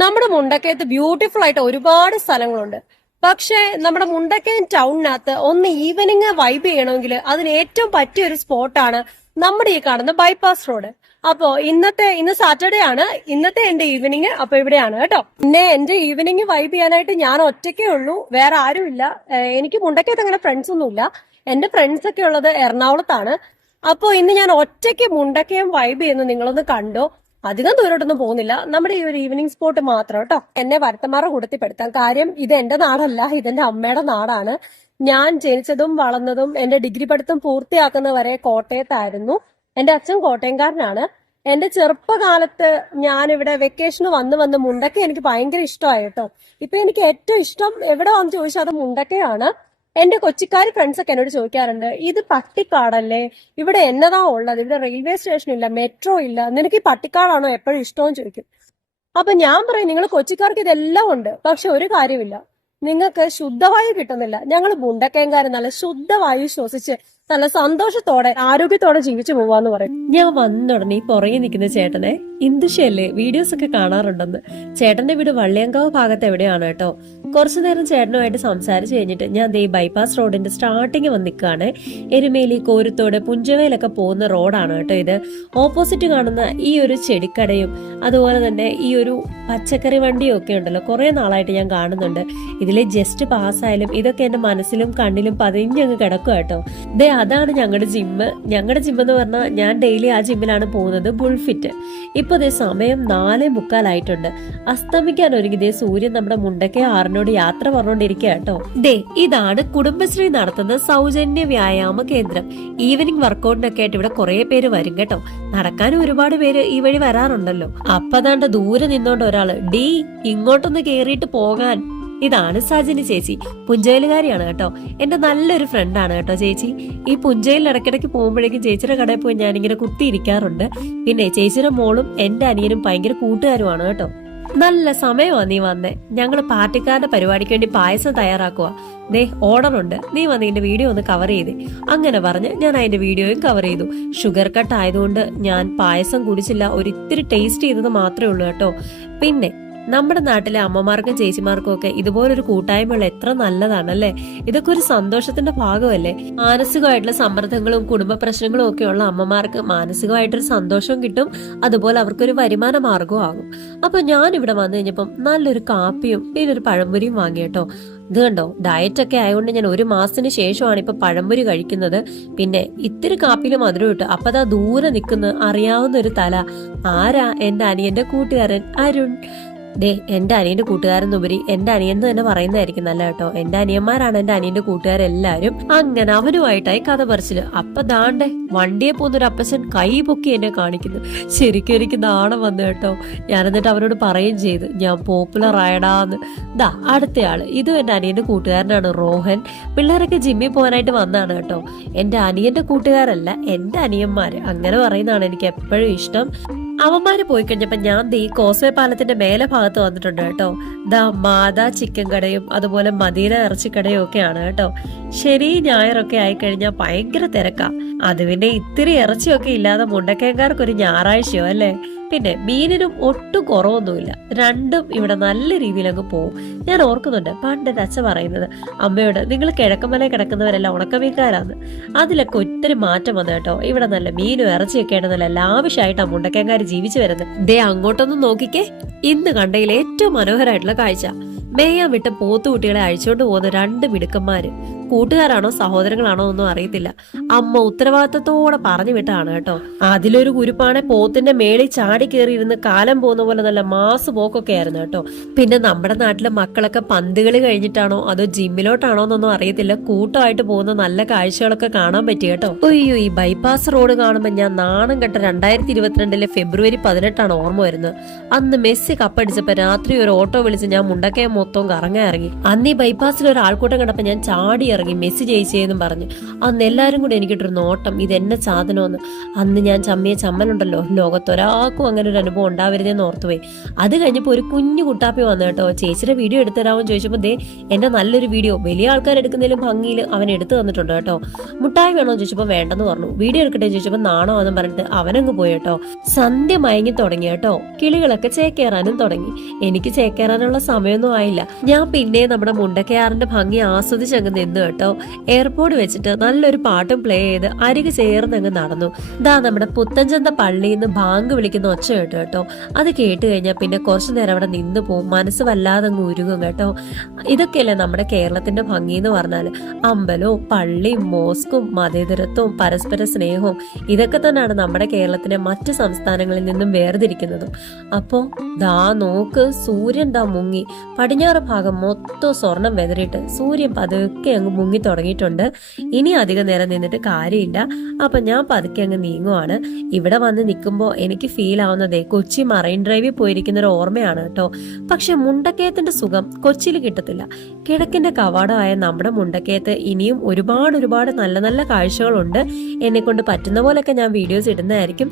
നമ്മുടെ മുണ്ടക്കയത്ത് ബ്യൂട്ടിഫുൾ ആയിട്ട് ഒരുപാട് സ്ഥലങ്ങളുണ്ട്. പക്ഷേ നമ്മുടെ മുണ്ടക്കയം ടൗണിനകത്ത് ഒന്ന് ഈവനിങ് വൈബ് ചെയ്യണമെങ്കിൽ അതിന് ഏറ്റവും പറ്റിയ ഒരു സ്പോട്ടാണ് നമ്മുടെ ഈ കാണുന്ന ബൈപ്പാസ് റോഡ്. അപ്പോ ഇന്ന് സാറ്റർഡേ ആണ്, ഇന്നത്തെ എന്റെ ഈവനിങ് അപ്പൊ ഇവിടെയാണ് കേട്ടോ. പിന്നെ എന്റെ ഈവനിങ് വൈബ് ചെയ്യാനായിട്ട് ഞാൻ ഒറ്റയ്ക്കേ ഉള്ളൂ, വേറെ ആരും ഇല്ല. എനിക്ക് മുണ്ടക്കയത്ത് അങ്ങനെ ഫ്രണ്ട്സ് ഒന്നുമില്ല. എന്റെ ഫ്രണ്ട്സ് ഒക്കെ ഉള്ളത് എറണാകുളത്താണ്. അപ്പോ ഇന്ന് ഞാൻ ഒറ്റയ്ക്ക് മുണ്ടക്കയം വൈബ് ചെയ്യുന്നത് നിങ്ങളൊന്ന് കണ്ടോ. അധികം ദൂരോട്ടൊന്നും പോകുന്നില്ല, നമ്മുടെ ഈ ഒരു ഈവനിങ് സ്പോട്ട് മാത്രം കേട്ടോ. എന്നെ വരുത്തന്മാരുടെ കൂട്ടത്തിൽ പെടുത്താം. കാര്യം ഇത് എന്റെ നാടല്ല, ഇതെന്റെ അമ്മയുടെ നാടാണ്. ഞാൻ ജനിച്ചതും വളർന്നതും എന്റെ ഡിഗ്രി പഠിത്തം പൂർത്തിയാക്കുന്നവരെ കോട്ടയത്തായിരുന്നു. എന്റെ അച്ഛൻ കോട്ടയംകാരനാണ്. എന്റെ ചെറുപ്പകാലത്ത് ഞാനിവിടെ വെക്കേഷന് വന്ന് മുണ്ടക്ക എനിക്ക് ഭയങ്കര ഇഷ്ടമായി കേട്ടോ. ഇപ്പൊ എനിക്ക് ഏറ്റവും ഇഷ്ടം എവിടെ വന്ന് ചോദിച്ചാൽ അത് മുണ്ടക്കയാണ്. എന്റെ കൊച്ചിക്കാരി ഫ്രണ്ട്സ് ഒക്കെ എന്നോട് ചോദിക്കാറുണ്ട്, ഇത് പട്ടിക്കാടല്ലേ, ഇവിടെ എന്നതാ ഉള്ളത്, ഇവിടെ റെയിൽവേ സ്റ്റേഷൻ ഇല്ല, മെട്രോ ഇല്ല, നിനക്ക് ഈ പട്ടിക്കാടാണോ എപ്പോഴും ഇഷ്ടമെന്ന് ചോദിക്കും. അപ്പൊ ഞാൻ പറയും, നിങ്ങൾ കൊച്ചിക്കാർക്ക് ഇതെല്ലാം ഉണ്ട്, പക്ഷെ ഒരു കാര്യമില്ല, നിങ്ങൾക്ക് ശുദ്ധവായു കിട്ടുന്നില്ല. ഞങ്ങൾ മുണ്ടക്കയംകാരൻ നല്ല ശുദ്ധവായു ശ്വസിച്ച് നല്ല സന്തോഷത്തോടെ ആരോഗ്യത്തോടെ ജീവിച്ചു പോവാന്ന് പറയും. ഞാൻ വന്നുടനെ പുറകെ നിൽക്കുന്ന ചേട്ടനെ ഇന്ദുഷയല്ലേ വീഡിയോസ് ഒക്കെ കാണാറുണ്ടെന്ന്. ചേട്ടന്റെ വീട് വള്ളിയങ്കാവ് ഭാഗത്ത് എവിടെയാണ് കേട്ടോ. കുറച്ചു നേരം ചേട്ടനുമായിട്ട് സംസാരിച്ചു കഴിഞ്ഞിട്ട് ഞാൻ ദേ ബൈപ്പാസ് റോഡിന്റെ സ്റ്റാർട്ടിങ് വന്ന് നിൽക്കുകയാണ്. എരുമേലി, കോരുത്തോട്, പുഞ്ചവേലൊക്കെ പോകുന്ന റോഡാണ് കേട്ടോ ഇത്. ഓപ്പോസിറ്റ് കാണുന്ന ഈ ഒരു ചെടിക്കടയും അതുപോലെ തന്നെ ഈ ഒരു പച്ചക്കറി വണ്ടിയും ഒക്കെ ഉണ്ടല്ലോ, കുറെ നാളായിട്ട് ഞാൻ കാണുന്നുണ്ട്. ഇതിലെ ജസ്റ്റ് പാസ്സായാലും ഇതൊക്കെ എന്റെ മനസ്സിലും കണ്ണിലും പതിഞ്ഞങ്ങ് കിടക്കുക കേട്ടോ. ദേ അതാണ് ഞങ്ങളുടെ ജിമ്മ്. ഞങ്ങളുടെ ജിം എന്ന് പറഞ്ഞാൽ ഞാൻ ഡെയിലി ആ ജിമ്മിലാണ് പോകുന്നത്, ബുൾഫിറ്റ്. ഇപ്പൊ ദേ സമയം 4:45 അസ്തമിക്കാൻ ഒരുങ്ങി ദേ സൂര്യൻ നമ്മുടെ മുണ്ടക്കെ ആറിനോട് യാത്ര പറഞ്ഞുകൊണ്ടിരിക്കുക കേട്ടോ. ദേ ഇതാണ് കുടുംബശ്രീ നടത്തുന്ന സൗജന്യ വ്യായാമ കേന്ദ്രം. ഈവനിങ് വർക്കൗട്ടിനൊക്കെ ആയിട്ട് ഇവിടെ കുറെ പേര് വരും കേട്ടോ. നടക്കാനും ഒരുപാട് പേര് ഈ വഴി വരാറുണ്ടല്ലോ. അപ്പതാണ്ട് ദൂരെ നിന്നോണ്ട് ഒരാള്, ഡീ ഇങ്ങോട്ടൊന്ന് കേറിയിട്ട് പോകാൻ. ഇതാണ് സജിനി ചേച്ചി, പുഞ്ചയിലുകാരിയാണ് കേട്ടോ. എന്റെ നല്ലൊരു ഫ്രണ്ടാണ് കേട്ടോ ചേച്ചി. ഈ പുഞ്ചയിൽ ഇടയ്ക്കിടയ്ക്ക് പോകുമ്പോഴേക്കും ചേച്ചിയുടെ കടയിൽ പോയി ഞാനിങ്ങനെ കുത്തിയിരിക്കാറുണ്ട്. പിന്നെ ചേച്ചിയുടെ മോളും എന്റെ അനിയനും ഭയങ്കര കൂട്ടുകാരുമാണ് കേട്ടോ. നല്ല സമയമാണ് നീ വന്നേ. ഞങ്ങള് പാർട്ടിക്കാരുടെ പരിപാടിക്ക് വേണ്ടി പായസം തയ്യാറാക്കുക. ദേ ഓർഡർ ഉണ്ട്, നീ വന്ന് ഇതിന്റെ വീഡിയോ ഒന്ന് കവർ ചെയ്തേ. അങ്ങനെ പറഞ്ഞ് ഞാൻ അതിന്റെ വീഡിയോയും കവർ ചെയ്തു. ഷുഗർ കട്ട് ആയതുകൊണ്ട് ഞാൻ പായസം കുടിച്ചില്ല, ഒരിത്തിരി ടേസ്റ്റ് ചെയ്തത് മാത്രമേ ഉള്ളൂ കേട്ടോ. പിന്നെ നമ്മുടെ നാട്ടിലെ അമ്മമാർക്കും ചേച്ചിമാർക്കും ഒക്കെ ഇതുപോലൊരു കൂട്ടായ്മയുള്ള എത്ര നല്ലതാണല്ലേ. ഇതൊക്കെ ഒരു സന്തോഷത്തിന്റെ ഭാഗമല്ലേ. മാനസികമായിട്ടുള്ള സമ്മർദ്ദങ്ങളും കുടുംബ പ്രശ്നങ്ങളും ഒക്കെ ഉള്ള അമ്മമാർക്ക് മാനസികമായിട്ടൊരു സന്തോഷവും കിട്ടും, അതുപോലെ അവർക്കൊരു വരുമാന മാർഗവും ആകും. അപ്പൊ ഞാൻ ഇവിടെ വന്നു കഴിഞ്ഞപ്പം നല്ലൊരു കാപ്പിയും പിന്നെ ഒരു പഴംപൊരിയും വാങ്ങി കേട്ടോ. ഇത് കണ്ടോ, ഡയറ്റ് ഒക്കെ ആയതുകൊണ്ട് ഞാൻ 1 മാസത്തിന് ശേഷമാണ് ഇപ്പൊ പഴംപൊരി കഴിക്കുന്നത്. പിന്നെ ഇത്തിരി കാപ്പിയില് മധുരം ഇട്ട്. അപ്പതാ ദൂരെ നിൽക്കുന്ന അറിയാവുന്ന ഒരു തല. ആരാ? എന്റെ അനിയന്റെ കൂട്ടുകാരൻ അരുൺ. ദേ എന്റെ അനിയന്റെ കൂട്ടുകാരെന്നുപരി എന്റെ അനിയൻ തന്നെ പറയുന്നതായിരിക്കും നല്ല കേട്ടോ. എന്റെ അനിയന്മാരാണ് എന്റെ അനിയന്റെ കൂട്ടുകാരെല്ലാരും. അങ്ങനെ അവനുമായിട്ടായി കഥ പറിച്ചില്. അപ്പൊ ദാണ്ടെ വണ്ടിയെ പോകുന്നൊരു അപ്പച്ചൻ കൈ പൊക്കി എന്നെ കാണിക്കുന്നു. ശരിക്കും എനിക്ക് നാണം വന്നു കേട്ടോ. ഞാൻ എന്നിട്ട് അവരോട് പറയുകയും ചെയ്തു, ഞാൻ പോപ്പുലർ ആയടാന്ന്. ദാ അടുത്തയാള്, ഇതും എന്റെ അനിയന്റെ കൂട്ടുകാരനാണ്, റോഹൻ. പിള്ളേരൊക്കെ ജിമ്മിൽ പോകാനായിട്ട് വന്നതാണ് കേട്ടോ. എന്റെ അനിയന്റെ കൂട്ടുകാരല്ല, എന്റെ അനിയന്മാര്. അങ്ങനെ പറയുന്നതാണ് എനിക്ക് എപ്പോഴും ഇഷ്ടം. അവന്മാര് പോയി കഴിഞ്ഞപ്പോ ഞാൻ ദേ കോസ്വേ പാലത്തിന്റെ മേലെ ഭാഗത്ത് വന്നിട്ടുണ്ട് കേട്ടോ. ദാ മാതാ ചിക്കൻ കടയും അതുപോലെ മദീന ഇറച്ചിക്കടയും ഒക്കെയാണ് കേട്ടോ. ശരി ഞായറൊക്കെ ആയിക്കഴിഞ്ഞാൽ ഭയങ്കര തിരക്കാ. അത് പിന്നെ ഇത്തിരി ഇറച്ചിയൊക്കെ ഇല്ലാതെ മുണ്ടക്കയംകാർക്കൊരു ഞായറാഴ്ചയോ അല്ലേ. പിന്നെ മീനിനും ഒട്ടും കുറവൊന്നുമില്ല, രണ്ടും ഇവിടെ നല്ല രീതിയിൽ അങ്ങ് പോവും. ഞാൻ ഓർക്കുന്നുണ്ട് പണ്ട് എൻ്റെ അച്ഛൻ പറയുന്നത് അമ്മയോട്, നിങ്ങൾ കിഴക്കമല കിടക്കുന്നവരെല്ലാം ഉണക്കമീൻകാരാന്ന്. അതിലൊക്കെ ഒത്തിരി മാറ്റം വന്നു കേട്ടോ. ഇവിടെ നല്ല മീനും ഇറച്ചിയൊക്കെയാണ് നല്ല ലാവിഷായിട്ടാണ് മുണ്ടക്കയംകാർ ജീവിച്ചു വരുന്നത്. ദേ അങ്ങോട്ടൊന്നും നോക്കിക്കേ, ഇന്ന് കണ്ടയിൽ ഏറ്റവും മനോഹരമായിട്ടുള്ള കാഴ്ച. മേയാൻ വിട്ട പോത്തുകുട്ടികളെ അഴിച്ചോണ്ട് പോകുന്ന 2 മിടുക്കന്മാര്. കൂട്ടുകാരാണോ സഹോദരങ്ങളാണോ ഒന്നും അറിയത്തില്ല. അമ്മ ഉത്തരവാദിത്തത്തോടെ പറഞ്ഞു വിട്ടാണ് കേട്ടോ. അതിലൊരു കുരുപ്പാണെ പോത്തിന്റെ മേളിൽ ചാടി കയറിയിരുന്ന് കാലം പോകുന്ന പോലെ നല്ല മാസ് പോക്കൊക്കെ ആയിരുന്നു കേട്ടോ. പിന്നെ നമ്മുടെ നാട്ടിലെ മക്കളൊക്കെ പന്തുകളി കഴിഞ്ഞിട്ടാണോ അതോ ജിമ്മിലോട്ടാണോ എന്നൊന്നും അറിയത്തില്ല, കൂട്ടമായിട്ട് പോകുന്ന നല്ല കാഴ്ചകളൊക്കെ കാണാൻ പറ്റി കേട്ടോ. അയ്യോ, ഈ ബൈപ്പാസ് റോഡ് കാണുമ്പോൾ ഞാൻ നാണം കെട്ട 2022 ഫെബ്രുവരി 18 ഓർമ്മ വരുന്നത്. അന്ന് മെസ്സി കപ്പടിച്ചപ്പോ രാത്രി ഒരു ഓട്ടോ വിളിച്ച് ഞാൻ മുണ്ടക്കയം മൊത്തം കറങ്ങാൻ ഇറങ്ങി. അന്ന് ഈ ബൈപ്പാസിൽ ഒരു ആൾക്കൂട്ടം കണ്ടപ്പോ ഞാൻ ചാടി ഇറങ്ങി മെസ്സി ജയിച്ചേന്നും പറഞ്ഞു. അന്ന് എല്ലാരും കൂടി എനിക്കിട്ടൊരു നോട്ടം, ഇത് എന്നെ സാധനമെന്ന്. അന്ന് ഞാൻ ചമ്മിയ ചമ്മലുണ്ടല്ലോ, ലോകത്തൊരാൾക്കും അങ്ങനെ ഒരു അനുഭവം ഉണ്ടാവരുതെന്ന് ഓർത്തുപോയി. അത് കഴിഞ്ഞപ്പോൾ ഒരു കുഞ്ഞു കുട്ടാപ്പി വന്നു കേട്ടോ. ചേച്ചിയുടെ വീഡിയോ എടുത്തു തരാമെന്ന് ചോദിച്ചപ്പോൾ ദേ എന്റെ നല്ലൊരു വീഡിയോ വലിയ ആൾക്കാർ എടുക്കുന്നതിലും ഭംഗിയിൽ അവൻ എടുത്തു തന്നിട്ടുണ്ട് കേട്ടോ. മുട്ടായി വേണോ ചോദിച്ചപ്പോൾ വേണ്ടെന്ന് പറഞ്ഞു. വീഡിയോ എടുക്കട്ടെ ചോദിച്ചപ്പോൾ നാണോ എന്ന് പറഞ്ഞിട്ട് അവനങ്ങ് പോയി കേട്ടോ. സന്ധ്യ മയങ്ങി തുടങ്ങി കേട്ടോ. കിളികളൊക്കെ ചേക്കേറാനും തുടങ്ങി. എനിക്ക് ചേക്കേറാനുള്ള സമയമൊന്നും ആയില്ല. ഞാൻ പിന്നെ നമ്മുടെ മുണ്ടക്കയാറിന്റെ ഭംഗി ആസ്വദിച്ചങ്ങ് നിന്ന് കേട്ടോ. എയർപോർട്ട് വെച്ചിട്ട് നല്ലൊരു പാട്ടും പ്ലേ ചെയ്ത് അരികെ ചേർന്നങ്ങ് നടന്നു. ദാ നമ്മുടെ പുത്തൻചന്ത പള്ളിയിൽ നിന്ന് ബാങ്ക് വിളിക്കുന്ന ഒച്ച കേട്ടു കേട്ടോ. അത് കേട്ട് കഴിഞ്ഞാൽ പിന്നെ കുറച്ചു നേരം അവിടെ നിന്ന് പോവും, മനസ്സ് വല്ലാതെ അങ്ങ് ഉരുകും കേട്ടോ. ഇതൊക്കെയല്ലേ നമ്മുടെ കേരളത്തിന്റെ ഭംഗി എന്ന് പറഞ്ഞാല്. അമ്പലവും പള്ളിയും മോസ്കും മതേതരത്വവും പരസ്പര സ്നേഹവും ഇതൊക്കെ തന്നെയാണ് നമ്മുടെ കേരളത്തിനെ മറ്റു സംസ്ഥാനങ്ങളിൽ നിന്നും വേർതിരിക്കുന്നതും. അപ്പോ ദാ നോക്ക്, സൂര്യൻ ദാ മുങ്ങി. പടിഞ്ഞാറ് ഭാഗം മൊത്തം സ്വർണം വെതറിയിട്ട് സൂര്യൻ പതുക്കെ അങ്ങ് മുങ്ങി തുടങ്ങിയിട്ടുണ്ട്. ഇനി അധികം നേരം നിന്നിട്ട് കാര്യമില്ല. അപ്പൊ ഞാൻ പതുക്കെ അങ്ങ് നീങ്ങുവാണ്. ഇവിടെ വന്ന് നിൽക്കുമ്പോൾ എനിക്ക് ഫീൽ ആവുന്നതേ കൊച്ചി മറൈൻ ഡ്രൈവിൽ പോയിരിക്കുന്ന ഒരു ഓർമ്മയാണ് കേട്ടോ. പക്ഷെ മുണ്ടക്കയത്തിന്റെ സുഖം കൊച്ചിയിൽ കിട്ടത്തില്ല. കിഴക്കിന്റെ കവാടമായ നമ്മുടെ മുണ്ടക്കയത്ത് ഇനിയും ഒരുപാട് നല്ല നല്ല കാഴ്ചകളുണ്ട്. എന്നെ കൊണ്ട് പറ്റുന്ന പോലൊക്കെ ഞാൻ വീഡിയോസ് ഇടുന്നതായിരിക്കും.